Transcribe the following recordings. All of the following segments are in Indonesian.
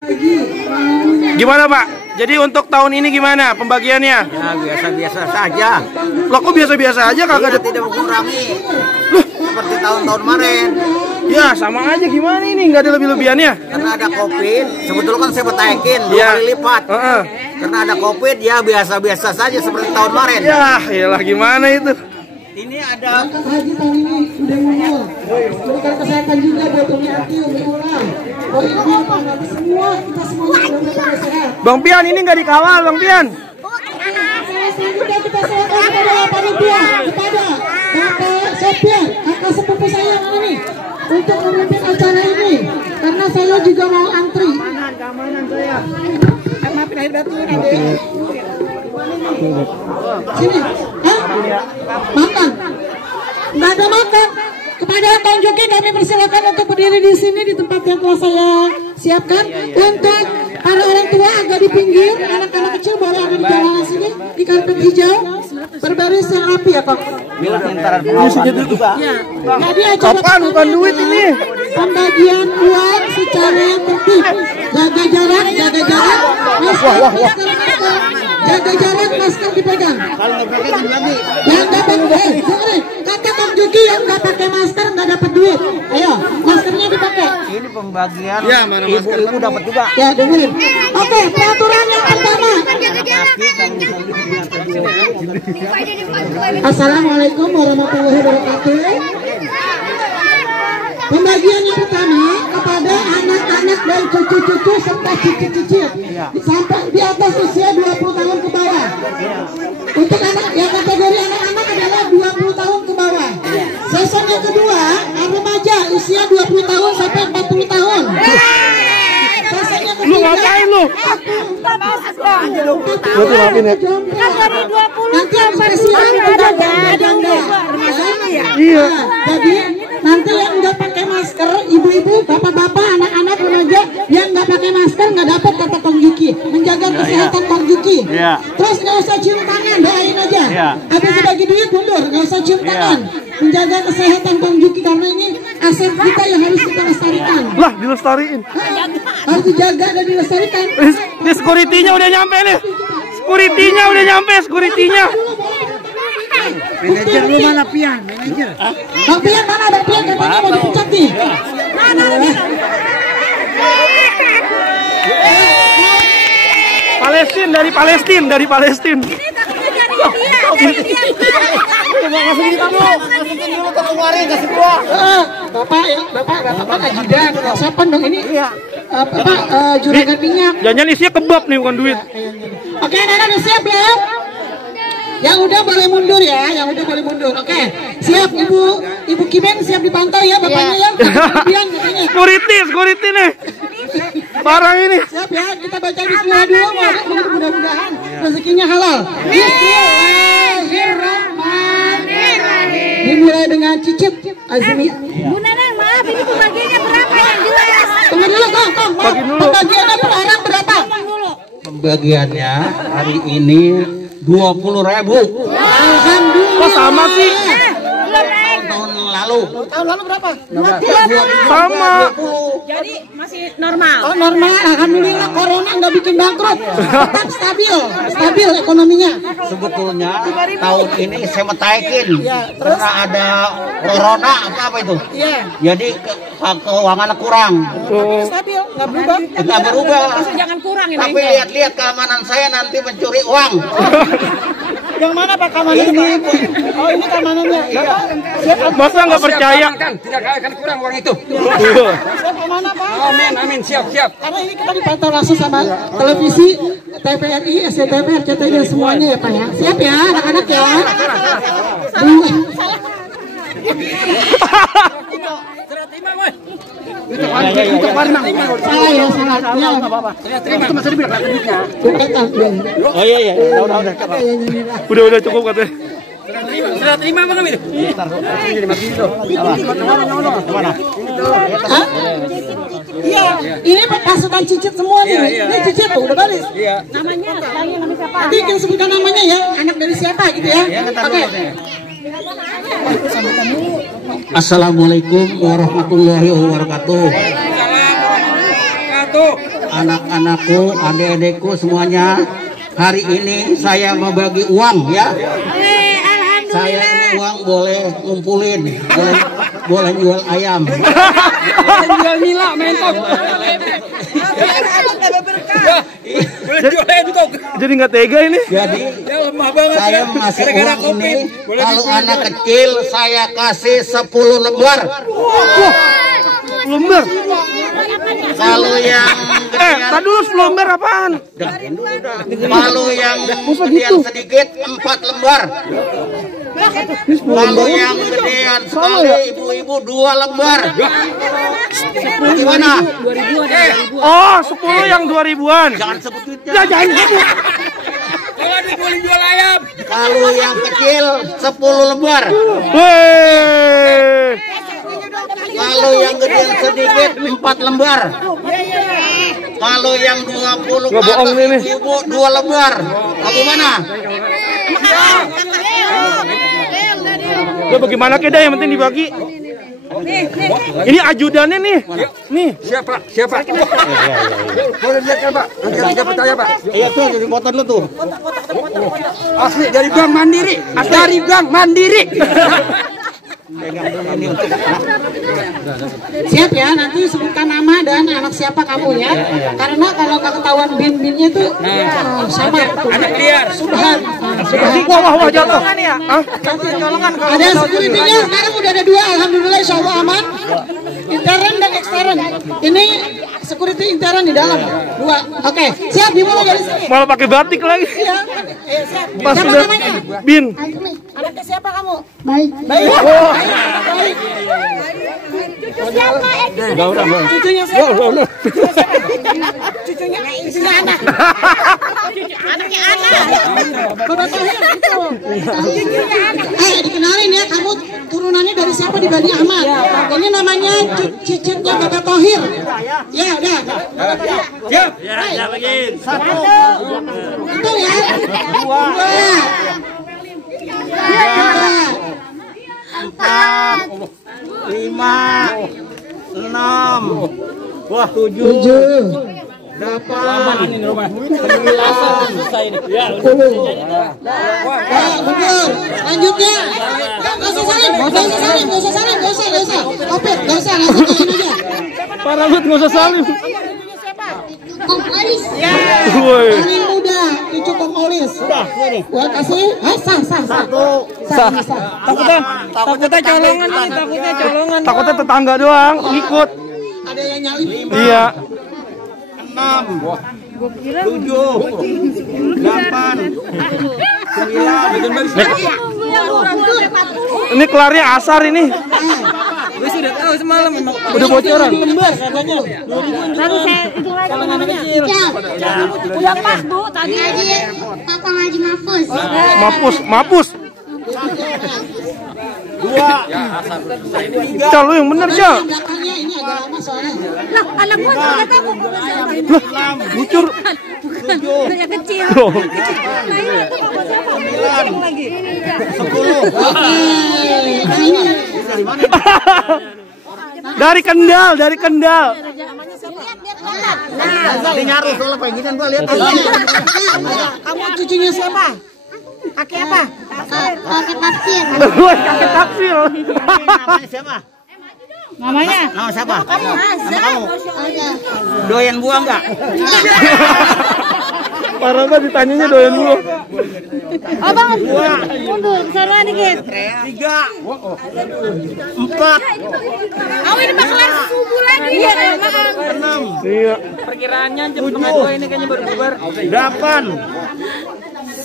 Gimana Pak? Jadi untuk tahun ini gimana pembagiannya? Ya biasa-biasa saja. Loh kok biasa-biasa aja kagak ada? Tidak mengurangi seperti tahun-tahun kemarin. Ya sama aja gimana ini nggak ada lebih-lebihannya? Karena ada COVID, sebetulnya kan saya betaikin 2 kali lipat. Karena ada COVID ya biasa-biasa saja seperti tahun kemarin. Ya iyalah gimana itu? Ini ada haji tahun ini udah ngomong berikan kesehatan juga buat Umi Ati, Umi Ulang, semua kita semuanya sehat. Bang Pian ini nggak dikawal Bang Pian? Selanjutnya kita serahkan kepada panitia, kepada Bapak Sopian, kakak sepupu saya ini untuk memimpin acara ini karena saya juga mau antri. Keamanan saya. Maafin lahir batin nanti. Sini, makan? Nggak ada makan. Kepada Kang Joki kami persilakan untuk berdiri di sini di tempat yang telah saya siapkan. Untuk para orang tua agak di pinggir, anak-anak kecil boleh ada di jalanan sini di karpet hijau berbaris yang rapi ya Kang. Jadi acara bukan duit ini. Pembagian uang secara tertib. Jaga jarak, jaga jarak, masker dipegang. Yang dapat kata Kang Juki yang nggak pakai masker nggak dapat duit. Ayo, maskernya dipakai. ini pembagian. Ya, mana ibu-ibu dapat juga. Ya, dengerin. Oke, peraturan yang pertama. Assalamualaikum warahmatullahi wabarakatuh. Pembagian yang pertama kepada anak-anak dan cucu-cucu serta cicit-cicit sampai di atas usia 20 tahun ke bawah. Untuk anak yang kategori anak-anak adalah 20 tahun ke bawah. Season yang kedua remaja usia 20 tahun sampai 40 tahun. Season yang ketiga, Lu ngapain lu? nanti yang spesial ada. Iya. Jadi nanti yang nggak pakai masker, ibu-ibu, bapak-bapak, anak-anak, remaja yang nggak pakai masker nggak dapat kata Kang Juki, menjaga kesehatan Kang Juki. Terus nggak usah cium tangan, doain aja. Habis bagi duit mundur, nggak usah cium tangan, menjaga kesehatan Kang Juki karena ini aset kita yang harus kita lestarikan. Lah dilestariin. Harus dijaga dan dilestarikan. Ini security-nya udah nyampe nih. Security-nya udah nyampe, security-nya. Manajer lu mana Pian? Manajer. Bang Pian mana? Bang Pian katanya mau dipecat nih. Palestina dari Palestina. Bapak ajudan, siapa dong ini? Juragan minyak. Jangan isinya kebab nih bukan duit. Oke, anak-anak udah siap ya? Yang udah boleh mundur ya, Oke, siap Ibu Kimen siap dipantau ya bapaknya ya. Security nih. Barang ini. Siap ya, kita baca bismillah dulu, mudah-mudahan rezekinya halal. Bismillahirrahmanirrahim. Dimulai dengan cicip Azmi. Bu Neneng, maaf ini pembagiannya berapa yang jelas? Tunggu dulu, Kang. Pembagiannya per orang berapa? Pembagiannya hari ini 20.000. Alhamdulillah. Kok sama sih? Tahun lalu. Tahun lalu berapa? Sama. Jadi masih normal. Oh normal, alhamdulillah corona nggak bikin bangkrut, tetap stabil ekonominya. Sebetulnya tahun ini saya metaikin karena ada corona apa itu. Jadi keuangannya kurang. Stabil, nggak berubah. Nggak berubah. Jangan kurang ini. Tapi lihat-lihat keamanan saya nanti mencuri uang. Yang mana Pak keamanan ini? Oh ini keamanannya. Masa nggak percaya? Tidak akan kurang uang itu. Siap kemana Pak? Amin, siap. Karena ini kita dipantau langsung sama televisi, TVRI, SCTV, RCTI dan semuanya ya Pak ya. Siap ya anak-anak ya. Oh iya. Udah cukup katanya. Sudah terima bang itu. Iya, ini pasukan cicit semua nih. Ini cicit tuh udah baris. Namanya siapa? Nanti kita sebutkan namanya ya, anak dari siapa gitu ya. Oke. Assalamualaikum warahmatullahi wabarakatuh. Waalaikumsalam warahmatullahi wabarakatuh. anak-anakku, adik-adikku semuanya. Hari ini saya mau bagi uang ya. Saya ini uang boleh ngumpulin, boleh jual ayam. Jual nila, mentok. Jadi nggak tega ini. Jadi saya masih uang ini. Kalau anak kecil saya kasih 10 lembar. Lembar. Kalau yang Tadi dulu 10 lembar apaan? kalau yang gedean sedikit 4 lembar. Kalau yang gedean sekali ibu-ibu 2 lembar. Gimana? Oh, 10 yang 2000-an. Jangan sebut duitnya. Ya jangan sebut. Jual ayam. Kalau yang kecil 10 lembar. Weh. Kalau yang gedean sedikit 4 lembar. Kalau yang 20 Nggak bohong nih. ibu 2 lembar. Bagaimana? Ya bagaimana keda yang penting dibagi. Ini ajudannya nih. Nih. Siapa? Boleh lihat Pak? Nanti percaya Pak. Iya tuh jadi motor lu tuh. Asli dari Bank Mandiri. Dari Bank Mandiri. Siap ya, nanti sebutkan nama dan anak siapa kamu ya. Karena kalau nggak ketahuan bin-binnya itu sama. Anak liar. Subhan. Wah jatuh. Ada security-nya sekarang udah ada 2, alhamdulillah insya Allah aman. Intern dan ekstern. Ini security intern di dalam 2. Oke, siap dimulai dari sini. Malah pakai batik lagi. Iya, siap. Pas Siapa sudah namanya? Bin. Anaknya siapa kamu? Baik. Baik. Baik. Cucu siapa? Cucunya siapa? Cucunya anak. Anaknya anak. Bapak Tohir itu. Dikenalin ya, kamu turunannya dari siapa di Bani Ahmad. Ini namanya cicitnya Bapak Tohir. Ya, udah. Siap. Ya, begin. 1. Itu ya. 2. 4 5 6 wah 7 8 betul. Lanjutnya. Gak usah. Opet, gak usah. Langsung ke ini aja. Parah banget nggak usah salim. Om Alis. Woi. Paling muda, cucu Kom Olis. Gua kasih. Sah. Takutnya colongan nih, takutnya colongan. Takutnya tetangga doang ikut. Ada yang nyalip. Iya. 6 7 8 9 Ini kelarnya asar ini. Gue sudah tahu semalam memang. Udah bocoran. Baru saya hitung lagi namanya. Udah pas Bu tadi. Kakak Haji Mapus. 2 Cal lu yang bener Cal. Belakangnya ini agak lama soalnya. Lah, anak gua juga tahu kok siapa. Bucur. Yang kecil. Loh. Lagi. 10 Dari Kendal. Tadi nyaru soalnya pengen gini gua lihat. Kamu cucunya siapa? Kakek apa? Kakek tafsir. Woi, kakek tafsir. Namanya siapa? Namanya? Nama siapa? Kamu. Doyan buah enggak? Parah banget ditanyanya doyan dulu. Abang, mundur ke sana dikit. 3 4 Awi ini bakalan subuh lagi ya, Bang. 6 Iya. Perkiraannya jam 7:30 ini kayaknya baru bubar. 8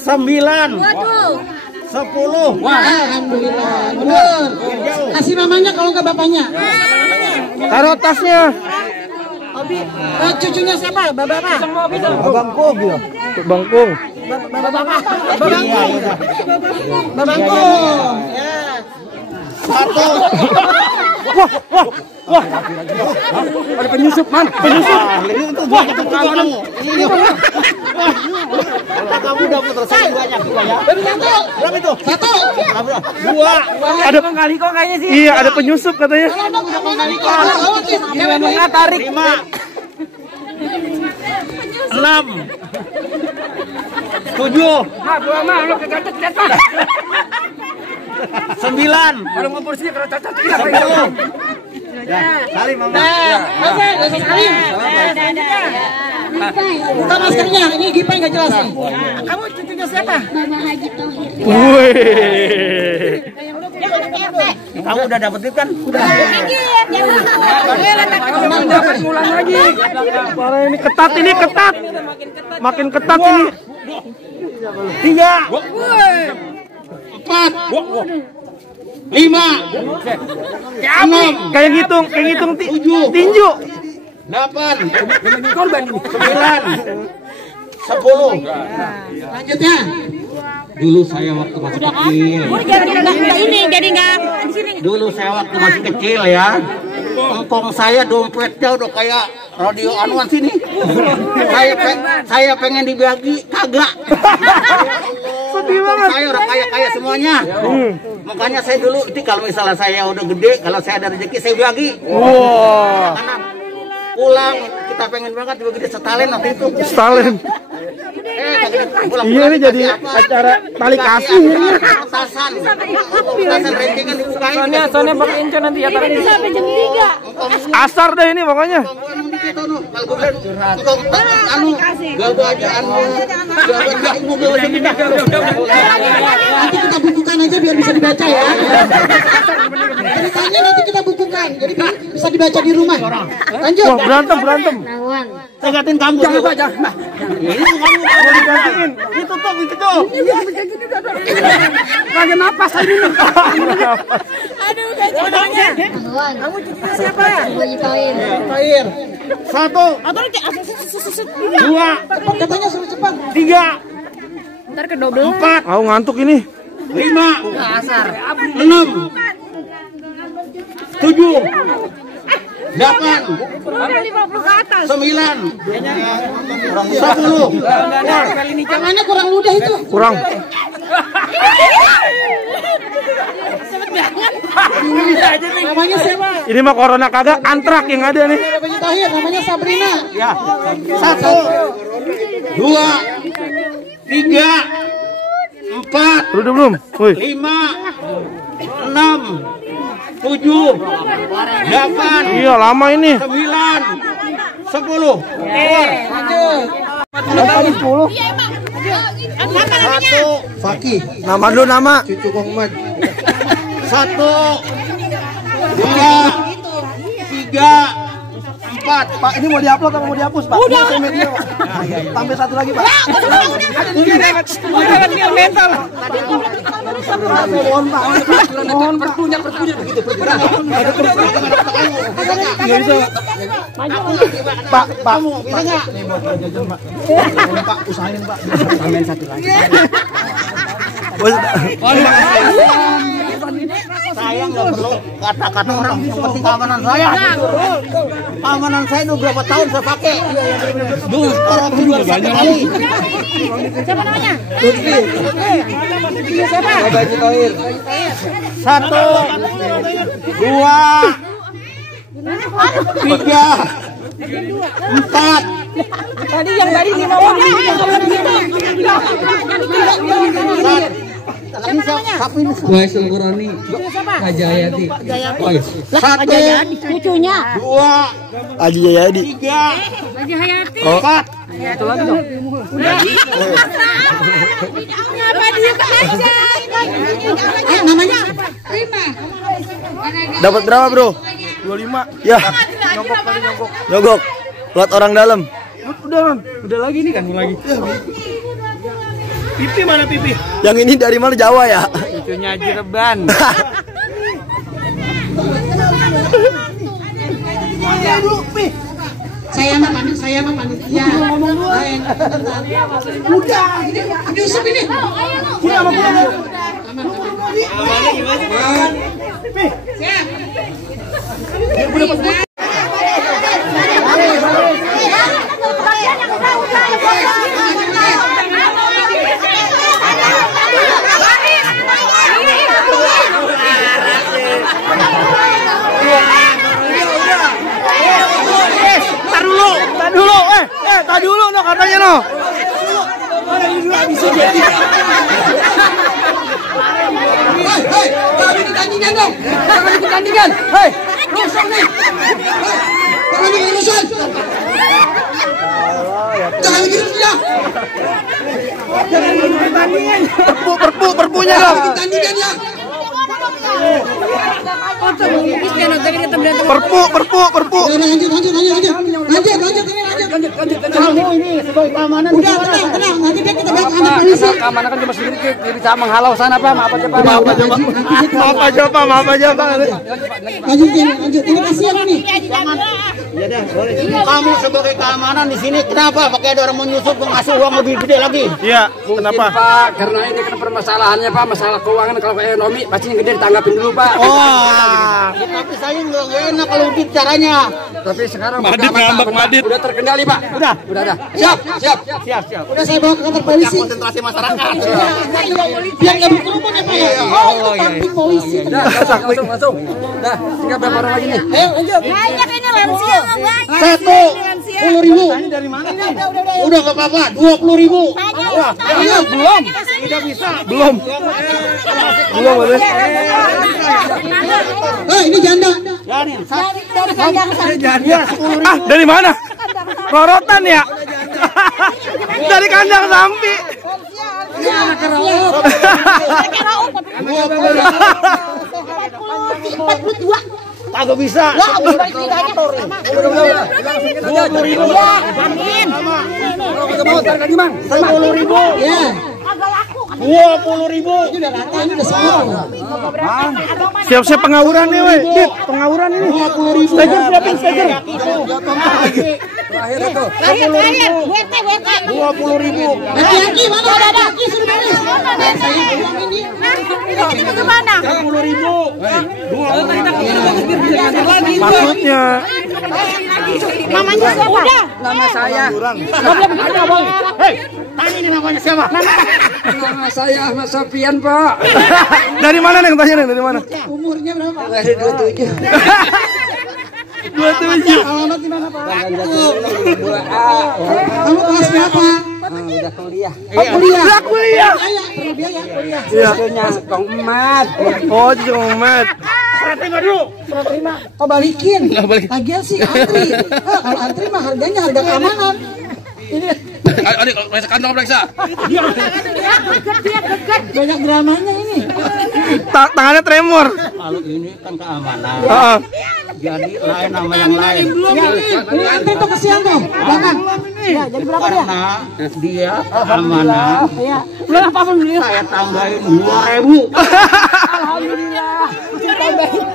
9 Waduh. 10 Alhamdulillah. Benar. Kasih namanya kalau nggak bapaknya. Taruh tasnya. Cucunya siapa? Bapak apa? Abangku gitu. Bangkung. Bapak apa? Babangku. Ya. 1 Wah. Ada penyusup, Man. Penyusup. Wah, itu kamu. Kamu udah putar saya banyak juga ya. Berapa itu? 1. 2 Ada kali kok kayaknya sih. Iya, ada penyusup katanya. Tarik. 5 6, 7, 9. Kalau ngumpul sini kalau cacat kita. Salim, Mama. Buka maskernya, ini Gipeng nggak jelas nih. Kamu cucunya siapa? Mama Haji Tohir. Wih. Kamu udah dapet duit kan? Udah. Dapat ngulang lagi. Parah ini ketat, ini ketat. Makin ketat ini. 3, 4, 5, 6, Kayak ngitung tinju. 8, Korban ini. 9, 10. Lanjutnya. Dulu saya waktu masih kecil. Jadi nggak di sini. Dulu saya waktu masih kecil ya. Engkong saya dompetnya udah kayak radio anuan sini. Saya pengen dibagi kagak. Sedih banget. Saya udah kaya semuanya. Makanya saya dulu itu kalau misalnya saya udah gede, kalau saya ada rezeki saya bagi. Wah. Karena pulang kita pengen banget dibagi setalen waktu itu. Stalin. Iya, ini jadi acara tali kasih ya. Petasan rencengan dibukain. Soalnya pakai inco nanti ya tarik. Sampai jam 3. Asar deh ini pokoknya. Nanti kita bukukan aja biar bisa dibaca ya. Ceritanya nanti kita bukukan, jadi bisa dibaca di rumah. Lanjut. Wah, berantem. Nawan. Saya gantiin kamu. Jangan Pak, jangan. Ini bukan mau digantiin. Itu tuh. Lagi napas ini. Aduh, gajinya. Nawan. Kamu cucunya siapa? Haji Tohir. Tohir. 1, 2, Katanya suruh cepat. 3, Ntar kedobel. 4, Aku ngantuk ini. 5, 6, 7, 8, Udah 50 ke atas. 9, 10. Tangannya kurang ludah itu. Kurang. Namanya siapa? Ini mah corona kagak, antrak yang ada nih. Haji Tohir, namanya Sabrina. Ya. 1, 2, 3, 4, Udah belum? Wih. 5, 6, 7, 8, Iya, lama ini. 9, 10. Lanjut. 1, Fakih. Nama dulu nama. Cucu Muhammad. 1, 2, 3, 4. Pak, ini mau diupload atau mau dihapus, Pak? Udah. Tambah satu lagi, Pak. Jangan dia mental. Mohon, Pak. Mohon, perpunya begitu. Enggak bisa. Pak. Bisa nggak? Pak, usahain, Pak. Tambahin satu lagi. Saya nggak perlu kata-kata orang, yang penting keamanan saya. Keamanan saya udah berapa tahun saya pakai. Dulu orang juga satu kali. Siapa namanya? Siapa? Haji Tohir. 1, 2, 3, 4. Tadi yang tadi di bawah. Waisel Qurani, Hajayati. 1, Cucunya. 2, Haji Jayadi. 3, Haji Hayati. 4. Satu lagi dong. Apa dia aja? Namanya? Dapat berapa, Bro? 25. Ya, Nyogok. buat orang dalam. Udah lagi nih kan, lagi. Pipi mana pipi? Yang ini dari mana, Jawa ya? Cucunya Haji Reban. Saya mah panitia. Udah, ini Yusuf ini. Siap. Buka dulu no katanya no. Hei, jangan ikut tandingan dong. Jangan ikut tandingan. Hei, rusak nih. Jangan ikut urusan. Jangan ikut ya. Jangan ikut tandingan. Perpunya dong. Ikut tandingan ya. Perpu. Lanjut. Kamu ini sebagai keamanan. Udah tenang. Nanti kita bawa ke kantor polisi. Keamanan kan cuma sedikit, bisa menghalau sana Pak. Maaf aja Pak. Maaf aja Pak. Lanjut. Ini kasihan nih. Ya dah, boleh. Kamu sebagai keamanan di sini kenapa pakai ada orang menyusup mengasih uang lebih gede lagi? Iya, kenapa? Pak, karena ini kan permasalahannya Pak, masalah keuangan kalau ekonomi pasti yang gede ditanggapin dulu Pak. Tapi saya nggak enak kalau begitu caranya. Tapi sekarang Madit. udah terkendali Pak. Udah. Siap. Udah saya bawa ke kantor polisi. Konsentrasi masyarakat. Biar nggak berkerumun ya Pak. Kantor polisi. Langsung. Dah, tinggal berapa orang lagi nih? Ayo lanjut. Banyak ini lansia. Satu 10.000. Udah nggak apa-apa, 20.000. Belum. Boleh. Ini janda. Dari mana? Rorotan ya? Dari kandang sapi. Kagak bisa. 20.000. Ya. 20.000. Ini udah rata, ini udah semua. Siap pengawuran nih, weh. Dit, pengawuran ini. 20.000. Siapin steger. Terakhir itu. Terakhir. WT. 20.000. Laki-laki mana ada laki suruh mana? Ini bagaimana? 10.000. Maksudnya. Namanya siapa? Nama saya. Tanya ini namanya siapa? Nama saya Ahmad Sofian Pak. Dari mana nih? Tanya nih, dari mana? Umurnya berapa? Lahir 27. 27. Alamat di mana Pak? A. Kamu kelas berapa? Udah kuliah. Kuliah. Kuliah. Perlu biaya kuliah. Cucunya Kong Emat. Oh, Jumat. Kau balikin. Lagian sih antri. Kalau antri mah harganya harga keamanan. Ini Adik, periksa kantong periksa. banyak dramanya ini. Tangannya tremor. Kalau ini kan keamanan. Heeh. Jadi lain nama yang lain. Ini antri tuh kesian tuh. Belakang. Ya, jadi berapa dia? Karena dia keamanan. Ya. Berapa alhamdulillah. Saya tambahin 2.000. Alhamdulillah.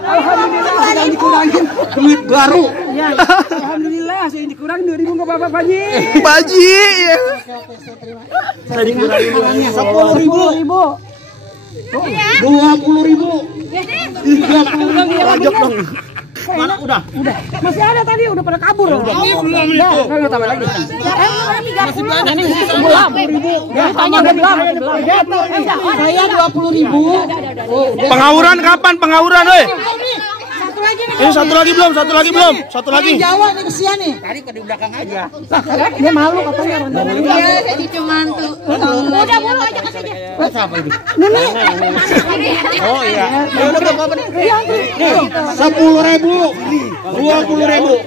Alhamdulillah sudah dikurangin. Duit baru. Ya. Alhamdulillah sudah dikurangin 2.000 enggak apa-apa Pak Ji. Baji. Saya dikurangin 10.000. 20.000. 30.000. Pajak dong. Mana udah? Masih ada tadi udah pada kabur. Belum itu. Enggak tambah lagi. Masih banyak nih. 10.000. Ya, tanya udah belum. Saya 20.000. Oh, Pengawuran kapan? Pengawuran, weh. satu lagi nih. Ini satu lagi belum. Satu lagi. Jawa nih kesian nih. Tadi ke di belakang aja. Dia malu katanya. Iya, jadi cuman tuh. Udah mulu aja ke sini. Siapa ini? Nenek. Oh iya. Ya udah gak apa-apa nih. Nih, 10.000. 20.000.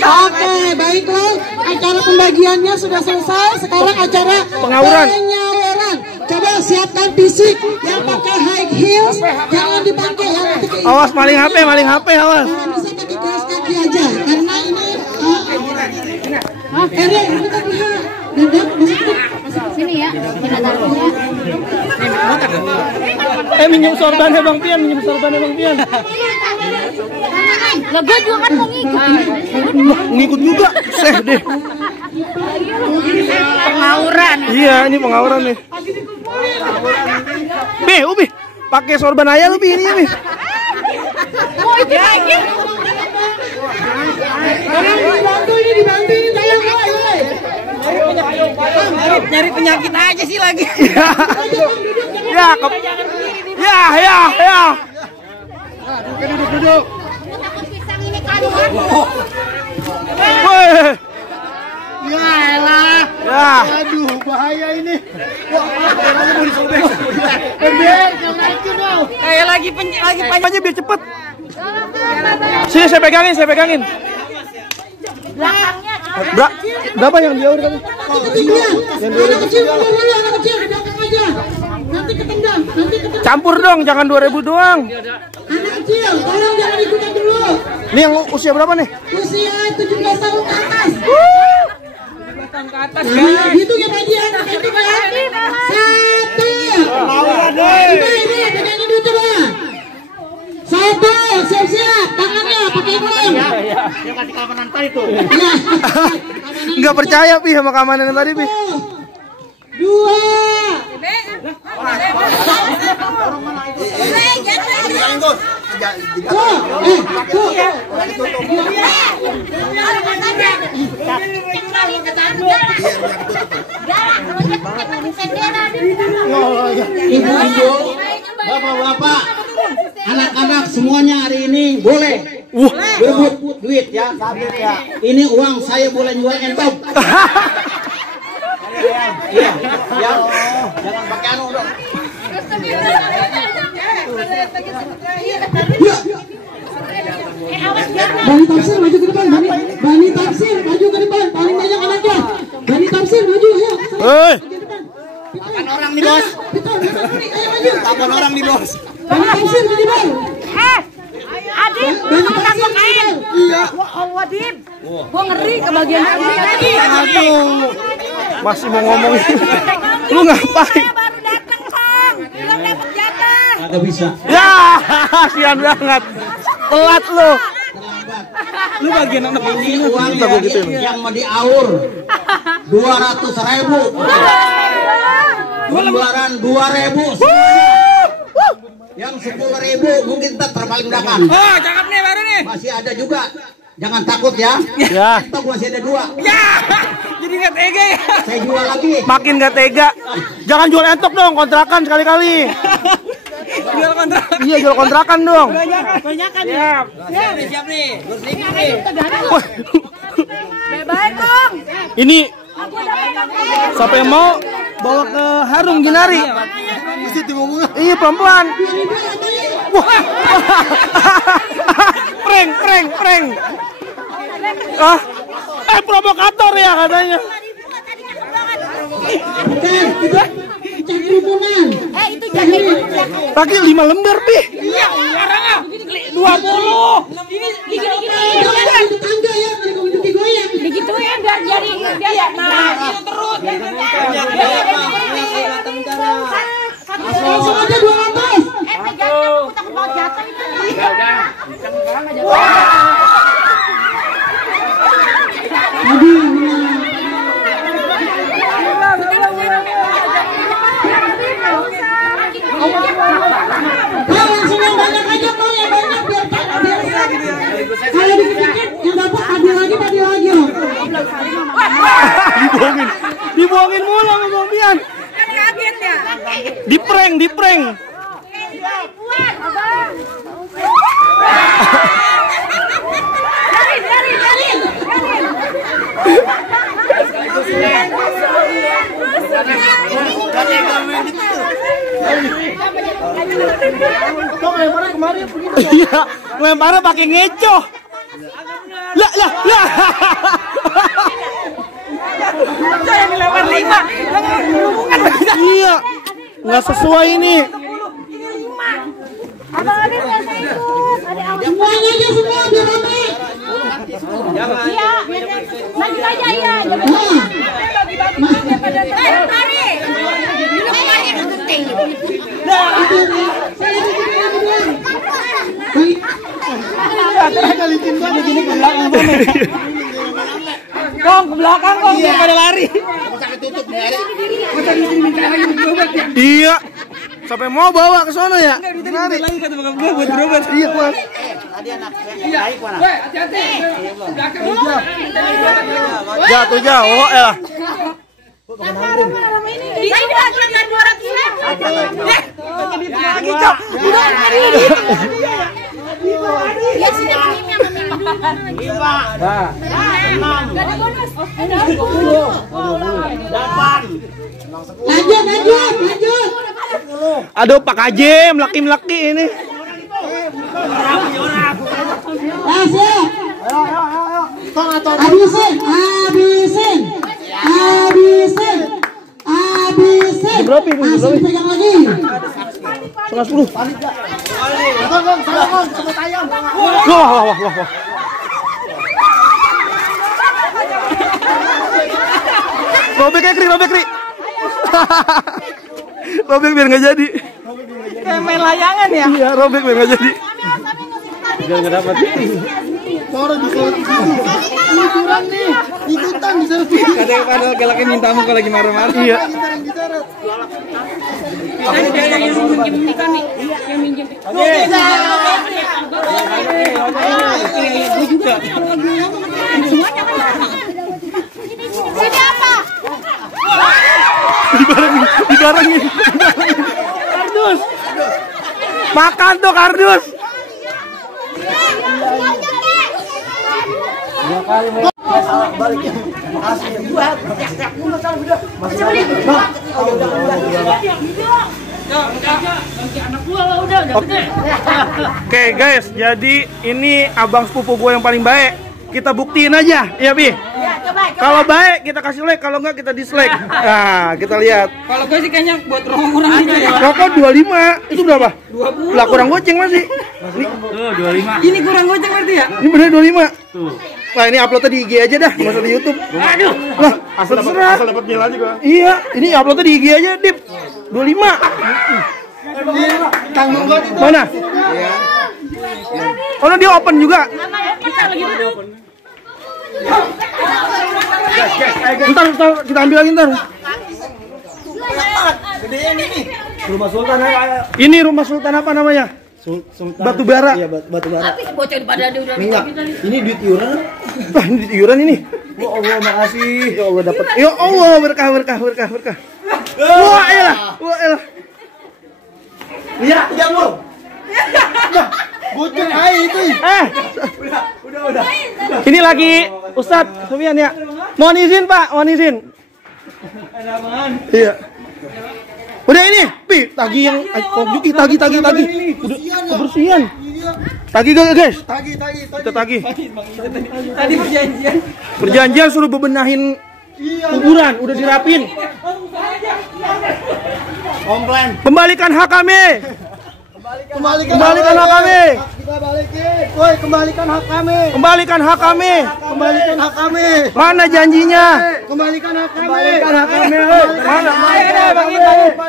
Oke, baiklah. Acara pembagiannya sudah selesai. Sekarang acara Pengawuran. penyaweran. Coba siapkan fisik yang pakai high heels, jangan dipakai ya. Awas maling HP, awas. Bisa pakai kaos kaki aja, karena ini. Eri, kita lihat. Dadap, masuk Sini ya. Minjem sorbannya Bang Pian, Lah gue juga kan mau ngikut. Ngikut juga. Seh deh. Pengawuran. Iya, ini pengawuran nih. Ubi, pakai sorban aja lu ini. Mau ikut lagi. dibantu ini tayang Nyari penyakit aja sih lagi. Ya. Duduk. Takut pisang ini kan. Woi. Ya elah. Ya. Aduh, bahaya ini. Wah, mau disobek. Jangan naikin dong. Kayak lagi panjang. Aja biar cepet. Sini saya pegangin. Berapa yang di aur tadi? Anak kecil dulu, anak kecil di belakang aja. Nanti ketendang. Campur dong, jangan 2000 doang. Anak kecil, tolong jangan ikutan dulu. Ini yang usia berapa nih? Usia 17 tahun ke atas. Nah, gitu ya Pak Ji, anak itu kan. 1. Ini, pegangin dulu coba. 1, siap-siap, tangannya pakai lem. Dia kasih keamanan tadi tuh. Nggak percaya Pi sama keamanan tadi Pi. 2. Ibu-ibu, bapak-bapak, anak-anak semuanya hari ini boleh berebut duit ya. Ini uang saya boleh jual entok. Iya, ya. Jangan pakai anu dong. Bani Tafsir maju ke depan, Bani Tafsir maju ke depan, paling banyak anaknya. Bani Tafsir maju, ayo. Hei. 8 orang nih bos. Ayo maju. 8 orang nih bos. Bani Tafsir maju bang. Adib, kamu takut main? Iya. Wah, Adib. Gua ngeri kebagian tadi. Aduh. Masih mau ngomongin. Lu ngapain? Baru datang, Kang. Belum dapat jatah. Agak bisa. Ya, sian banget. Telat lu. Lu bagian anak Ini uang yang mau diaur 200.000. Lembaran 2.000 semuanya. Yang 10.000 mungkin tak terpaling belakang. Oh, cakep nih baru nih. Masih ada juga. Jangan takut ya. Ya. Entok masih ada 2. Ya. Jadi nggak tega ya. Saya jual lagi. Makin gak tega. Jangan jual entok dong, kontrakan sekali-kali. Jual kontrak. Iya, jual kontrakan dong. Banyakan nih. Siap nih. Bersihin nih. Bye-bye, Kang. Ini siapa yang mau bawa ke Harum Ginari? Iya, pelan-pelan. Wah. Prank. Provokator ya katanya. Itu jadi. Lagi 5 lembar, Pi. Iya, sekarang ah. 20. Ini Digituin biar jadi biar itu terus. Langsung aja 200. pegangnya aku takut banget jatuh itu. Langsung yang banyak aja kok, yang banyak biar kalau dikit-dikit yang dapat padi lagi loh. Dibohongin mulu sama Bang Pian. Kan kaget ya. Di-prank. Kok lemparnya kemarin begitu? Iya, lemparnya pakai ngecoh. Lah. Yang dilempar 5. Iya, nggak sesuai ini. Abang Adit nggak usah ikut. Semuanya aja semua biar rame. Iya, lanjut aja ya. Mari. Kong ke belakang kong biar pada lari. Iya. Sampai mau bawa ke sono ya? Lari lagi kata bokap gue buat berobat. Iya, Mas. Hati-hati. Jatuh jauh ya. Ini belajar 200.000. Lagi cok. Udah lari. Ya sudah ini yang Lanjut. Aduh Pak Kajem, laki-laki ini. Habisin. Berapa ini? Masih dipegang lagi. 10. Wah. Robek Ri. Robek biar nggak jadi. Kayak main layangan ya? Iya, robek biar nggak jadi. Biar nggak dapat. Curang nih, ikutan di selfie. Kadang padahal galaknya minta muka lagi marah-marah. Iya. Dibarengin. Kardus. Makan tuh kardus. Oke guys, jadi ini abang sepupu gue yang paling baik. Kita buktiin aja, ya Bi. Kalau baik kita kasih like, kalau enggak kita dislike. Nah, kita lihat. Kalau gue sih kayaknya buat kurang aja ya. Rokok 25, itu berapa? 20. Lah kurang goceng masih. Tuh 25. Ini kurang goceng berarti ya? Ini bener 25. Tuh. Nah, ini uploadnya di IG aja dah, nggak usah di YouTube. Aduh. Lah, asal dapat nilai juga. Iya, ini uploadnya di IG aja, Dip. 25. Tanggung banget itu. Mana? Oh, dia open juga. Kita lagi duduk. Ntar kita ambil lagi ntar. Rumah Sultan Ini rumah Sultan apa namanya? Batu bara. Iya, batu bara. Habis bocor pada dia udah. Minyak. Ini duit iuran. Wah, ini iuran ini. Ya Allah, makasih. Ya Allah dapat. Ya Allah, berkah. Wah, elah. Iya, lu. Goceng aja itu. Udah. Ini lagi Ustadz Sofian ya. Mohon izin Pak, mohon izin. Iya. Udah ini, Pi, tagi yang Juki tagi. Udah kebersihan. Tagi gak guys? Tagi. Kita tagi. Tadi perjanjian. Perjanjian suruh bebenahin kuburan, udah dirapin. Komplain. Kembalikan hak kami. Kembalikan hak kami. Kita balikin. Woi, kembalikan hak kami. Kembalikan hak kami. Kembalikan hak kami. Mana janjinya? Kembalikan hak kami. Kembalikan hak kami.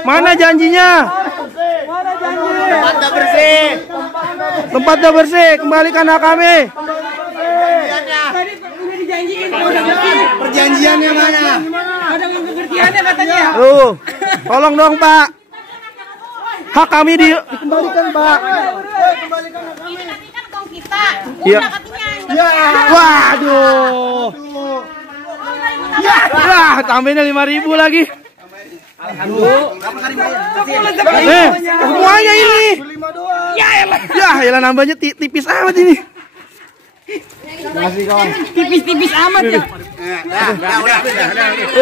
Mana janjinya? Tempatnya bersih. Kembalikan hak kami. Tadi udah dijanjiin udah Perjanjiannya mana? ada pengertiannya katanya. Tolong dong Pak. Hak kami dikembalikan Pak. Kembalikan hak kami. Ini kan kaum kita. Iya. Ya. Waduh. Wah, tambahinnya 5.000 lagi. Semuanya ini. Ya elah nambahnya tipis amat ini. Tipis-tipis amat ya.